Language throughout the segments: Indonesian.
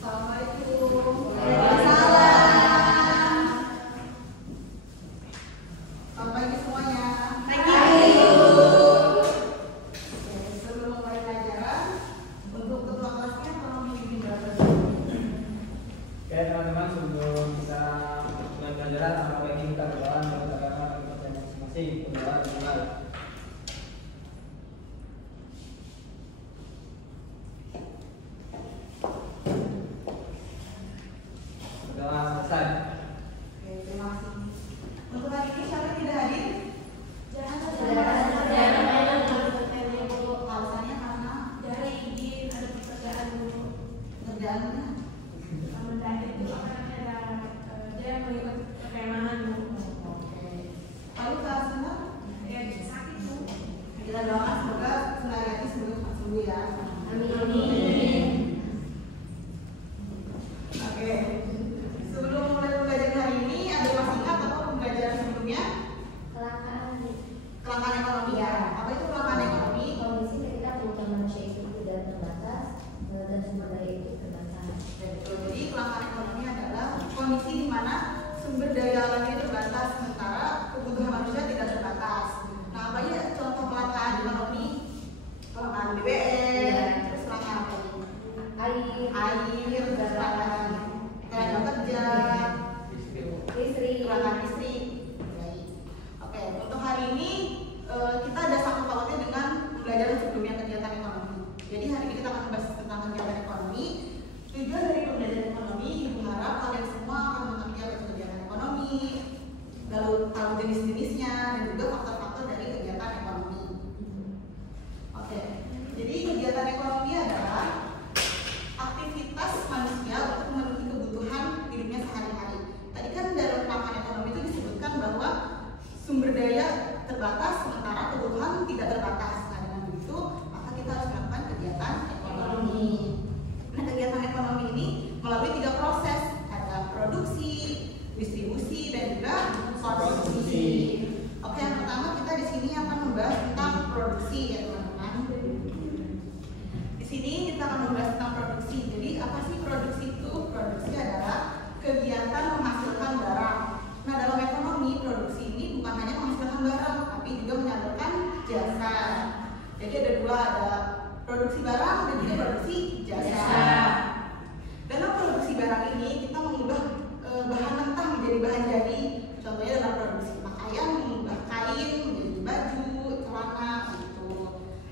Assalamualaikum. Waalaikumsalam. Selamat pagi semuanya. Pagi. Sebelum mulai pelajaran, untuk ketua kelasnya tolong bimbing berapa? Oke teman-teman, sebelum kita mulai pelajaran, apa ini kita berdoa menurut agama dan kepercayaan masing-masing. Berdoa dimulai. Berdoa selesai. Oke, terima kasih. Untuk hari ini siapa yang tidak hadir? Alasannya karena kerjaannya. Oke. Lalu Kak Sunda? Kita doakan semoga Sunaryati semoga sembuh ya. Oke. Sebelum mulai pembelajaran hari ini, ada yang masih ingat atau pembelajaran sebelumnya? Kelangkaan ekonomi ya. Apa itu kelangkaan ekonomi? Kondisi ketika kebutuhan manusia itu tidak terbatas dan sumber daya itu terbatas. Betul. Jadi kelangkaan ekonomi adalah kondisi di mana sumber daya alamnya terbatas sementara kebutuhan manusia tidak terbatas. Nah, apa aja contoh kelangkaan ekonomi? Kelangkaan BBM, terus kelangkaan apa lagi? Air, terus kelangkaan tenaga kerja, kelangkaan listrik. Baik. Oke, untuk hari ini kita ada sangkut pautnya dengan pembelajaran sebelumnya kegiatan ekonomi. Jadi hari ini kita akan membahas tentang kegiatan ekonomi. Tujuan dari pembelajaran ekonomi ibu harap kalian semua akan mengerti apa itu kegiatan ekonomi, lalu tahu jenis-jenisnya dan juga faktor-faktor dari kegiatan ekonomi. Oke, jadi kegiatan ekonomi adalah aktivitas manusia untuk memenuhi kebutuhan hidupnya sehari-hari. Tadi kan dalam kelangkaan ekonomi itu disebutkan bahwa sumber daya terbatas sementara kebutuhan tidak terbatas. Nah, dengan begitu maka kita harus melakukan kegiatan ekonomi. Nah, kegiatan ekonomi ini melalui 3 proses, ada produksi, distribusi, dan juga konsumsi. Oke, yang pertama kita di sini akan membahas tentang produksi ya teman-teman. Di sini kita akan membahas tentang produksi. Jadi apa sih produksi itu? Produksi adalah kegiatan menghasilkan barang. Nah, dalam ekonomi produksi ini bukan hanya menghasilkan barang, tapi juga menyalurkan jasa. Jadi ada 2, ada produksi barang dan juga produksi jasa. Dalam produksi barang ini kita mengubah bahan mentah menjadi bahan jadi. Contohnya dalam produksi pakaian mengubah kain menjadi baju, celana gitu.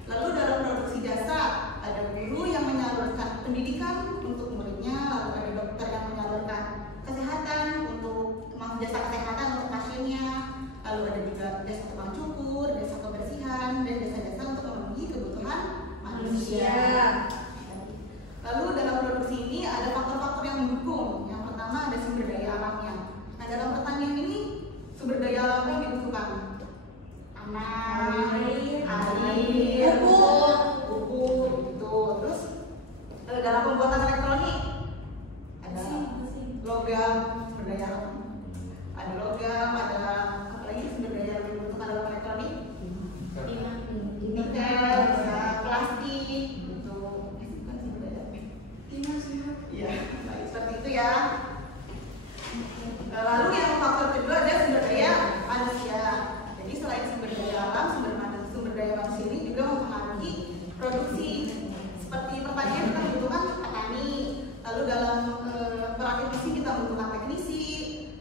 Lalu dalam produksi jasa ada guru yang menyalurkan pendidikan untuk muridnya, lalu ada dokter yang menyalurkan kesehatan untuk jasa kesehatan untuk pasiennya, lalu ada juga jasa tukang cukur, jasa kebersihan, dan jasa-jasa untuk memenuhi kebutuhan manusia. Lalu dalam produksi ini ada faktor-faktor yang mendukung. Yang pertama ada sumber daya alamnya. Nah, dalam pertanian ini sumber daya alamnya yang dibutuhkan tanah, air, pupuk, gitu. Terus dalam pembuatan elektronik ada logam, sumber daya alam. Ada logam, ada apa lagi sumber daya yang dibutuhkan dalam elektronik? Nikel, plastik, gitu. Bukan sumber daya. Iya, baik seperti itu ya. Lalu yang faktor kedua ada sumber daya manusia. Jadi selain sumber daya alam, sumber daya manusia ini juga mempengaruhi produksi. Seperti pertanian kita membutuhkan petani, lalu dalam merakit mesin kita membutuhkan teknisi,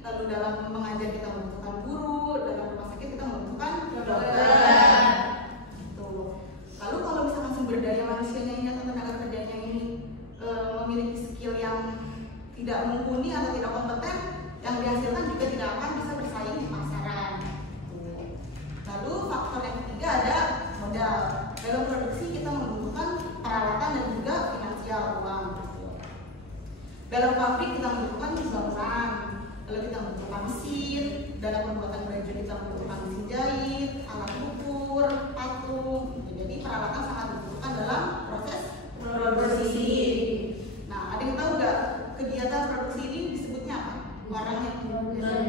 lalu dalam mengajar kita membutuhkan guru, dalam rumah sakit kita membutuhkan dokter. Tuh. Lalu kalau misalkan sumber daya manusianya ini atau tenaga kerjanya ini memiliki skill yang tidak mumpuni atau tidak kompeten, yang dihasilkan juga tidak akan bisa bersaing di pasaran. Lalu faktor yang ketiga ada modal. Dalam produksi kita membutuhkan peralatan dan juga finansial, uang. Dalam pabrik kita membutuhkan bangunan, lalu kita membutuhkan mesin. Dalam pembuatan baju kita membutuhkan mesin jahit, alat ukur, patung. Jadi peralatan sangat dibutuhkan dalam proses produksi. Nah, ada yang tahu nggak kegiatan produksi ini disebutnya apa? Orangnya produsen.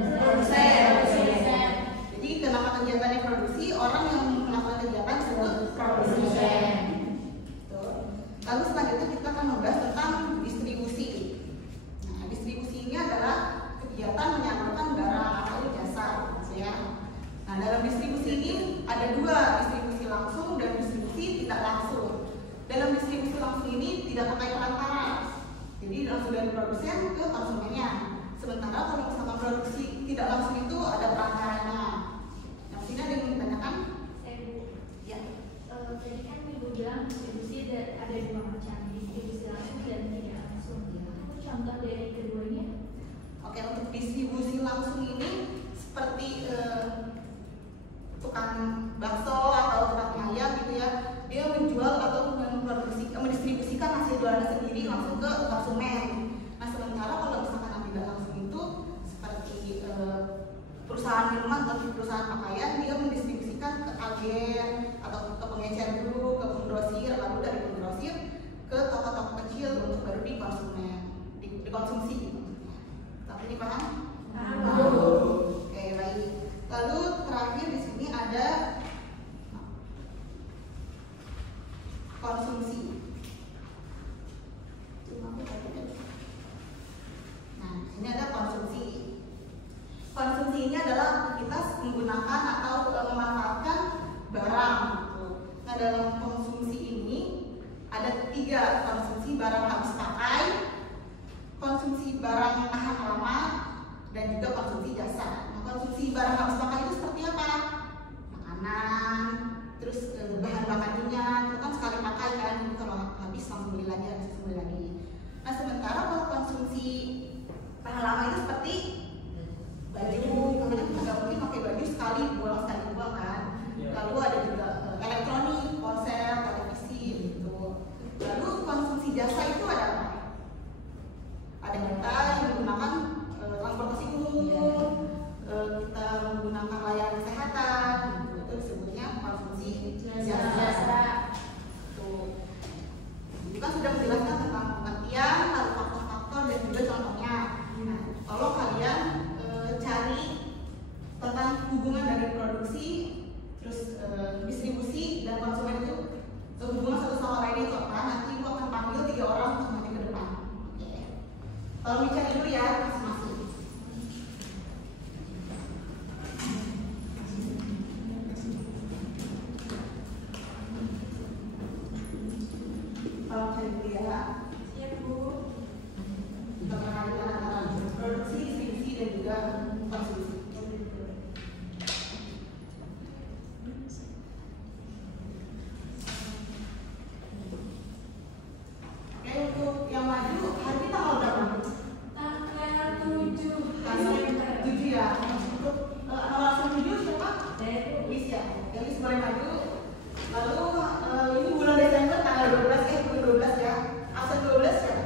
Jadi kenapa kegiatannya produksi? Orang yang melakukan kegiatan disebut produsen. Lalu selanjutnya kita akan membahas tentang distribusi. dalam distribusi langsung ini tidak pakai perantara, jadi langsung dari produsen ke konsumennya. Sementara kalau misalkan produksi tidak langsung itu ada perantaranya. Yang sini ada yang ditanyakan? Ya. Tadi kan Ibu bilang distribusi ada dua macam, distribusi langsung dan tidak langsung. Contoh dari keduanya? Oke, untuk distribusi langsung ini seperti tukang bakso atau tukang mie ayam gitu ya, dia menjual atau mendistribusikan hasil jualannya sendiri langsung ke konsumen. Nah, sementara kalau misalkan yang tidak langsung itu seperti perusahaan minuman atau perusahaan pakaian, dia mendistribusikan ke agen atau ke pengecer dulu, ke penggrosir, lalu dari penggrosir ke toko-toko kecil untuk baru dikonsumsi gitu. Tapi ini paham? Oke, baik. Lalu terakhir di sini ada konsumsi. Nah, ini ada konsumsi. Konsumsi ini adalah aktivitas menggunakan atau memanfaatkan barang. Nah, dalam konsumsi ini ada 3: konsumsi barang habis pakai, konsumsi barang tahan lama, dan juga konsumsi jasa. Nah, konsumsi barang habis pakai itu seperti apa? Makanan, terus bahan bakar minyak, itu kan sekali pakai kan, kalau habis langsung beli lagi, Nah, sementara kalau konsumsi tahan lama itu seperti baju, karena kita nggak mungkin pakai baju sekali buang kan. Lalu ada juga elektronik, ponsel, televisi gitu. Lalu konsumsi jasa itu ada apa? Ada kita yang menggunakan transportasi umum, kita menggunakan layanan kesehatan, itu disebutnya konsumsi jasa. Itu kan sudah menjelaskan tentang pengertian, lalu faktor-faktor dan juga contohnya. Nah, kalau kalian cari tentang hubungan dari produksi, terus distribusi dan konsumen itu hubungan satu sama lain itu apa? Nanti aku akan panggil 3 orang untuk nanti ke depan. Oke. Tolong dicari dulu ya masing-masing. Tolong cari dulu ya. Siap, Bu. Kita mengenai antara produksi, distribusi dan juga konsumsi. Oke, untuk yang maju hari ini tanggal berapa? Tanggal 7 Tanggal 7 ya. Untuk nomor 7 siapa? Lis ya. Yang Lis boleh maju. Lalu ini bulan Desember tanggal 12 bulan 12 ya. Absen 12 ya.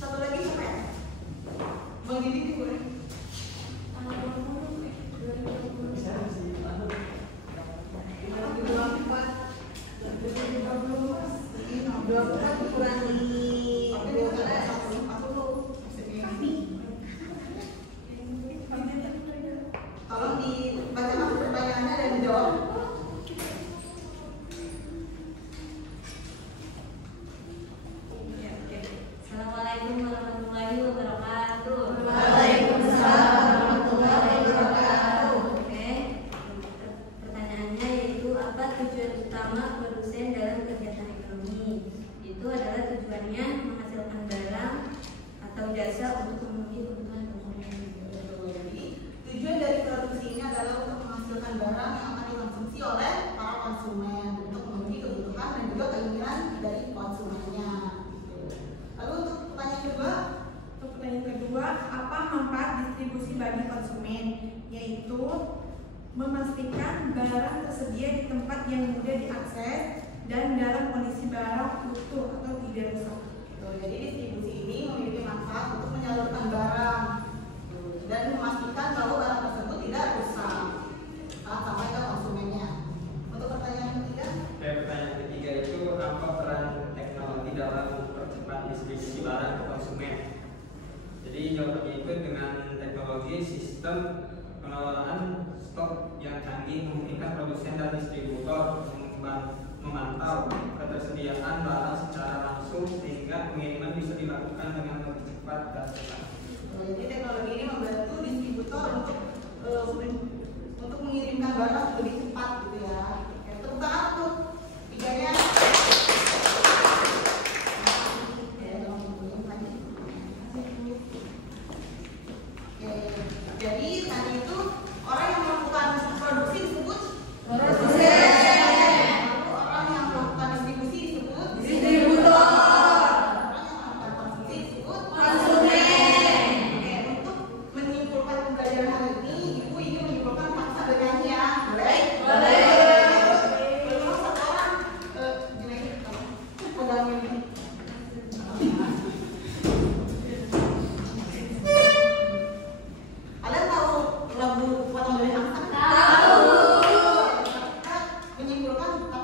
Satu lagi siapa ya? Bang Didi boleh. Tolong dibacakan pertanyaannya dan dijawab. Assalamualaikum warahmatullahi wabarakatuh. Waalaikumsalam warahmatullahi wabarakatuh. Oke, pertanyaannya yaitu apa tujuan utama produsen dalam kegiatan ekonomi? Itu adalah tujuannya menghasilkan barang atau jasa untuk memenuhi kebutuhan konsumen. Jadi tujuan dari produksi ini adalah untuk menghasilkan barang yang akan dikonsumsi oleh para konsumen untuk memenuhi kebutuhan dan juga keinginan dari konsumennya. Lalu untuk pertanyaan kedua, apa manfaat distribusi bagi konsumen? Yaitu memastikan barang tersedia di tempat yang mudah diakses dan dalam kondisi barang utuh atau tidak rusak. Jadi distribusi ini memiliki manfaat untuk menyalurkan barang dan memastikan bahwa barang tersebut tidak rusak sampai ke konsumennya. Untuk pertanyaan ketiga, Pertanyaan ketiga itu apa peran teknologi dalam mempercepat distribusi barang ke konsumen? Jadi jawabannya itu dengan teknologi sistem pengelolaan stok yang canggih memungkinkan produsen dan distributor memantau ketersediaan barang secara langsung sehingga pengiriman bisa dilakukan dengan lebih cepat dan cepat. jadi teknologi ini membantu distributor untuk mengirimkan barang lebih cepat gitu ya. Itu menimbulkan